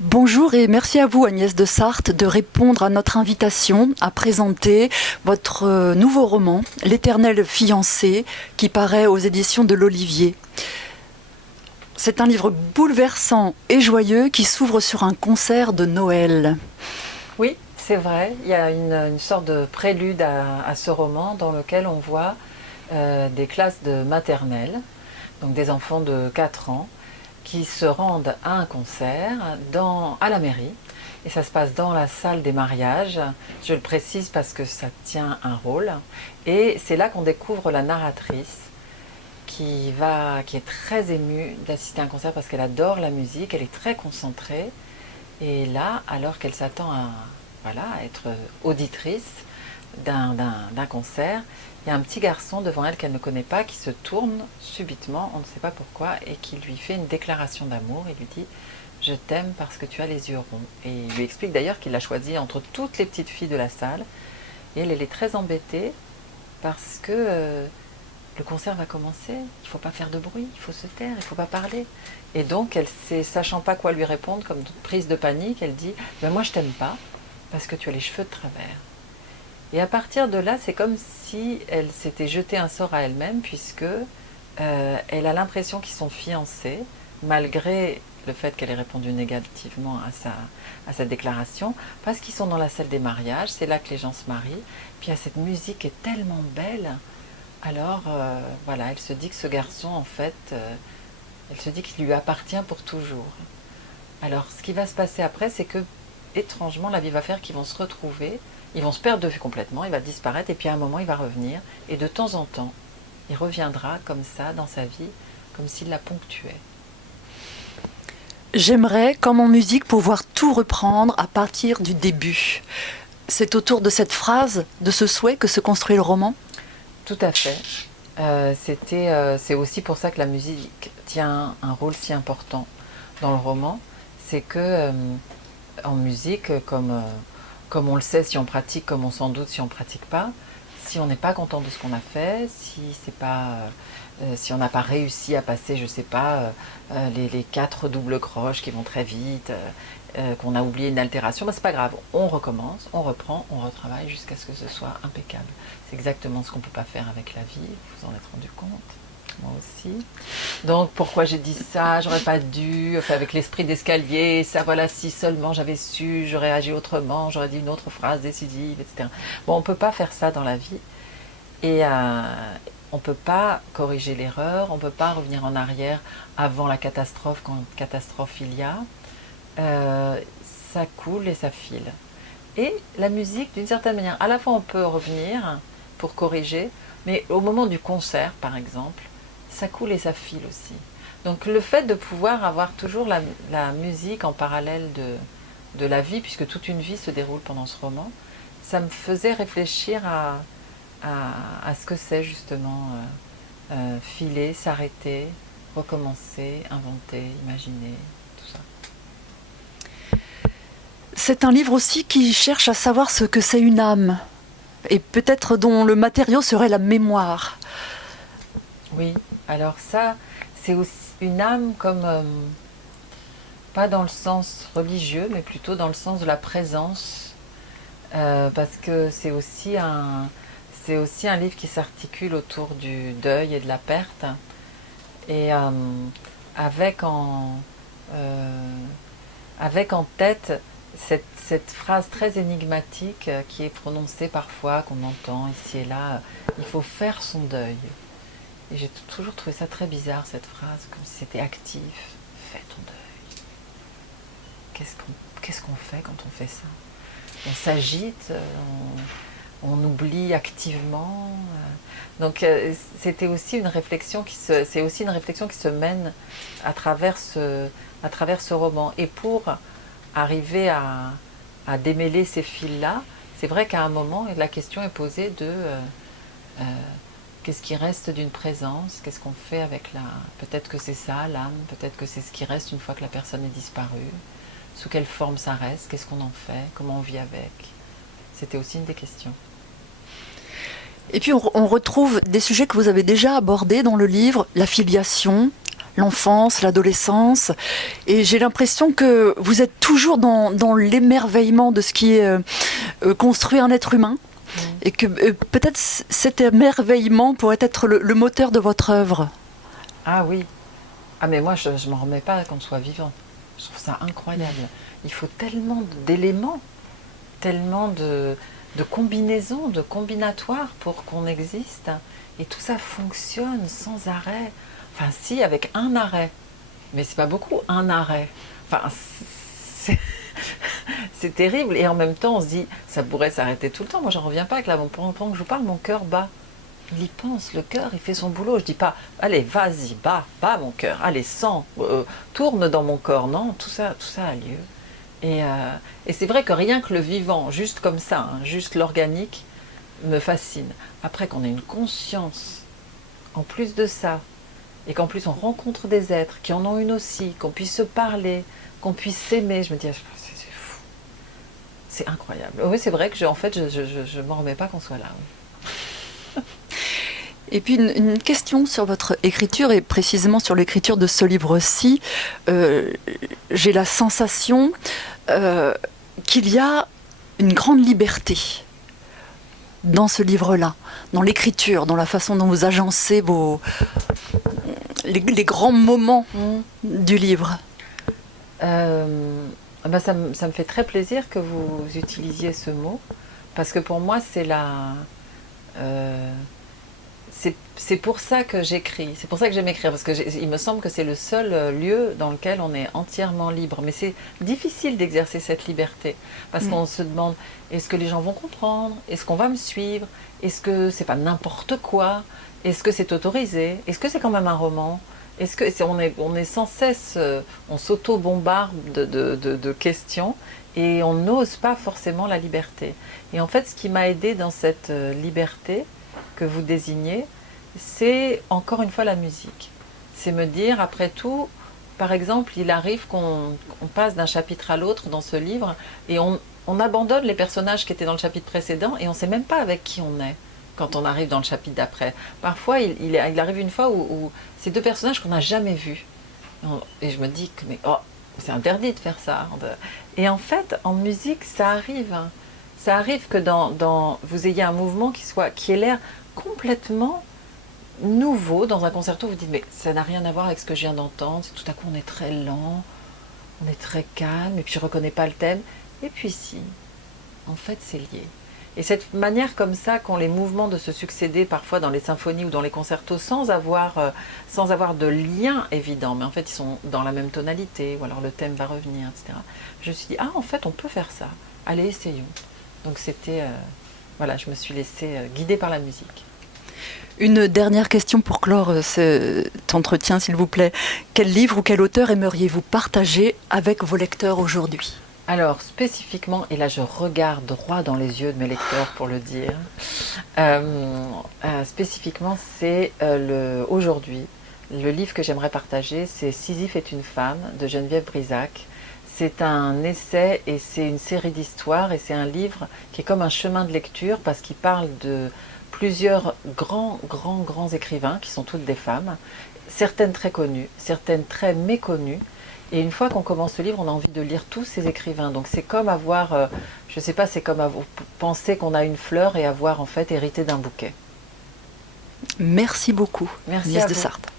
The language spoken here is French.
Bonjour et merci à vous Agnès de Sarthe de répondre à notre invitation à présenter votre nouveau roman, L'éternel fiancé, qui paraît aux éditions de l'Olivier. C'est un livre bouleversant et joyeux qui s'ouvre sur un concert de Noël. Oui, c'est vrai, il y a une sorte de prélude à ce roman dans lequel on voit des classes de maternelle, donc des enfants de 4 ans, qui se rendent à un concert à la mairie. Et ça se passe dans la salle des mariages. Je le précise parce que ça tient un rôle. Et c'est là qu'on découvre la narratrice qui est très émue d'assister à un concert parce qu'elle adore la musique, elle est très concentrée. Et là, alors qu'elle s'attend à être auditrice d'un concert, il y a un petit garçon devant elle qu'elle ne connaît pas qui se tourne subitement, on ne sait pas pourquoi, et qui lui fait une déclaration d'amour. Il lui dit « Je t'aime parce que tu as les yeux ronds ». Et il lui explique d'ailleurs qu'il l'a choisi entre toutes les petites filles de la salle. Et elle est très embêtée parce que le concert va commencer, il ne faut pas faire de bruit, il faut se taire, il ne faut pas parler. Et donc, sachant pas quoi lui répondre, comme prise de panique, elle dit ben « Moi, je t'aime pas parce que tu as les cheveux de travers ». Et à partir de là, c'est comme si elle s'était jetée un sort à elle-même, puisque elle a l'impression qu'ils sont fiancés, malgré le fait qu'elle ait répondu négativement à sa déclaration, parce qu'ils sont dans la salle des mariages, c'est là que les gens se marient, puis cette musique est tellement belle, alors voilà, elle se dit que ce garçon, en fait, elle se dit qu'il lui appartient pour toujours. Alors, ce qui va se passer après, c'est que, étrangement, la vie va faire qu'ils vont se retrouver, ils vont se perdre de vue complètement, il va disparaître, et puis à un moment, il va revenir, et de temps en temps, il reviendra comme ça dans sa vie, comme s'il la ponctuait. J'aimerais, comme en musique, pouvoir tout reprendre à partir du début. C'est autour de cette phrase, de ce souhait que se construit le roman ? Tout à fait. C'est aussi pour ça que la musique tient un rôle si important dans le roman. C'est que en musique, comme on le sait si on pratique, comme on s'en doute si on ne pratique pas, si on n'est pas content de ce qu'on a fait, si on n'a pas réussi à passer, je ne sais pas, les 4 doubles croches qui vont très vite, qu'on a oublié une altération, ben c'est pas grave, on recommence, on reprend, on retravaille jusqu'à ce que ce soit impeccable. C'est exactement ce qu'on ne peut pas faire avec la vie, vous en êtes rendu compte, moi aussi. Donc pourquoi j'ai dit ça, j'aurais pas dû, enfin, avec l'esprit d'escalier, ça voilà, si seulement j'avais su, j'aurais agi autrement, j'aurais dit une autre phrase décisive, etc. Bon, on ne peut pas faire ça dans la vie, et on ne peut pas corriger l'erreur, on ne peut pas revenir en arrière avant la catastrophe, quand catastrophe il y a. Ça coule et ça file. Et la musique, d'une certaine manière, à la fois on peut revenir pour corriger, mais au moment du concert, par exemple, ça coule et ça file aussi. Donc le fait de pouvoir avoir toujours la musique en parallèle de la vie, puisque toute une vie se déroule pendant ce roman, ça me faisait réfléchir à ce que c'est justement filer, s'arrêter, recommencer, inventer, imaginer, tout ça. C'est un livre aussi qui cherche à savoir ce que c'est une âme, et peut-être dont le matériau serait la mémoire. Oui, alors ça, c'est aussi une âme comme, pas dans le sens religieux, mais plutôt dans le sens de la présence, parce que c'est aussi un livre qui s'articule autour du deuil et de la perte, et avec en, avec en tête cette phrase très énigmatique qui est prononcée parfois, qu'on entend ici et là, il faut faire son deuil. Et j'ai toujours trouvé ça très bizarre, cette phrase, comme si c'était actif. Fais ton deuil. Qu'est-ce qu'on fait quand on fait ça? On s'agite, on oublie activement. Donc c'était aussi une réflexion c'est aussi une réflexion qui se mène à travers ce roman. Et pour arriver à démêler ces fils-là, c'est vrai qu'à un moment, la question est posée de qu'est-ce qui reste d'une présence, qu'est-ce qu'on fait avec peut-être que c'est ça, l'âme, peut-être que c'est ce qui reste une fois que la personne est disparue, sous quelle forme ça reste, qu'est-ce qu'on en fait, comment on vit avec. C'était aussi une des questions. Et puis on retrouve des sujets que vous avez déjà abordés dans le livre, la filiation, l'enfance, l'adolescence. Et j'ai l'impression que vous êtes toujours dans l'émerveillement de ce qui est construit un être humain. Et que peut-être cet émerveillement pourrait être le moteur de votre œuvre. Ah oui. Ah mais moi je ne m'en remets pas qu'on soit vivant. Je trouve ça incroyable. Il faut tellement d'éléments, tellement de combinaisons, de combinatoires pour qu'on existe. Et tout ça fonctionne sans arrêt. Enfin si, avec un arrêt. Mais c'est pas beaucoup, un arrêt. Enfin, c'est terrible. Et en même temps, on se dit, ça pourrait s'arrêter tout le temps. Moi, j'en reviens pas que là, pendant que je vous parle, mon cœur bat. Il y pense, le cœur, il fait son boulot. Je dis pas, allez, vas-y, bats mon cœur. Allez, sens, tourne dans mon corps. Non, tout ça a lieu. Et c'est vrai que rien que le vivant, juste comme ça, hein, juste l'organique, me fascine. Après qu'on ait une conscience, en plus de ça, et qu'en plus on rencontre des êtres qui en ont une aussi, qu'on puisse se parler, qu'on puisse s'aimer, je me dis, c'est fou. C'est incroyable. Oui, c'est vrai que en fait, je m'en remets pas qu'on soit là. Oui. Et puis une question sur votre écriture, et précisément sur l'écriture de ce livre-ci. J'ai la sensation qu'il y a une grande liberté dans ce livre-là, dans l'écriture, dans la façon dont vous agencez les grands moments du livre. Ben ça me fait très plaisir que vous utilisiez ce mot, parce que pour moi c'est c'est pour ça que j'écris, c'est pour ça que j'aime écrire, parce qu'il me semble que c'est le seul lieu dans lequel on est entièrement libre. Mais c'est difficile d'exercer cette liberté, parce qu'on se demande, est-ce que les gens vont comprendre? Est-ce qu'on va me suivre? Est-ce que c'est pas n'importe quoi? Est-ce que c'est autorisé? Est-ce que c'est quand même un roman? Est-ce que on est sans cesse, on s'auto-bombarde de questions, et on n'ose pas forcément la liberté. Et en fait, ce qui m'a aidé dans cette liberté que vous désignez, c'est encore une fois la musique. C'est me dire, après tout, par exemple, il arrive qu'on passe d'un chapitre à l'autre dans ce livre, et on abandonne les personnages qui étaient dans le chapitre précédent, et on ne sait même pas avec qui on est quand on arrive dans le chapitre d'après. Parfois, il arrive une fois où c'est deux personnages qu'on n'a jamais vus. Et je me dis que c'est interdit de faire ça. Et en fait, en musique, ça arrive. Ça arrive que vous ayez un mouvement qui ait l'air complètement nouveau dans un concerto. Vous dites, mais ça n'a rien à voir avec ce que je viens d'entendre. Tout à coup, on est très lent, on est très calme, et puis je ne reconnais pas le thème. Et puis si, en fait, c'est lié. Et cette manière comme ça qu'ont les mouvements de se succéder parfois dans les symphonies ou dans les concertos sans avoir de lien évident, mais en fait ils sont dans la même tonalité, ou alors le thème va revenir, etc. Je me suis dit, en fait on peut faire ça, allez essayons. Donc c'était, voilà, je me suis laissée guider par la musique. Une dernière question pour clore cet entretien, s'il vous plaît. Quel livre ou quel auteur aimeriez-vous partager avec vos lecteurs aujourd'hui ? Alors, spécifiquement, et là je regarde droit dans les yeux de mes lecteurs pour le dire, spécifiquement c'est aujourd'hui, le livre que j'aimerais partager, c'est Sisyphe est une femme de Geneviève Brisac. C'est un essai et c'est une série d'histoires, et c'est un livre qui est comme un chemin de lecture parce qu'il parle de plusieurs grands écrivains qui sont toutes des femmes, certaines très connues, certaines très méconnues. Et une fois qu'on commence ce livre, on a envie de lire tous ces écrivains. Donc c'est comme avoir, je ne sais pas, c'est comme penser qu'on a une fleur et avoir en fait hérité d'un bouquet. Merci beaucoup, Merci Agnès à de vous. Sarthe.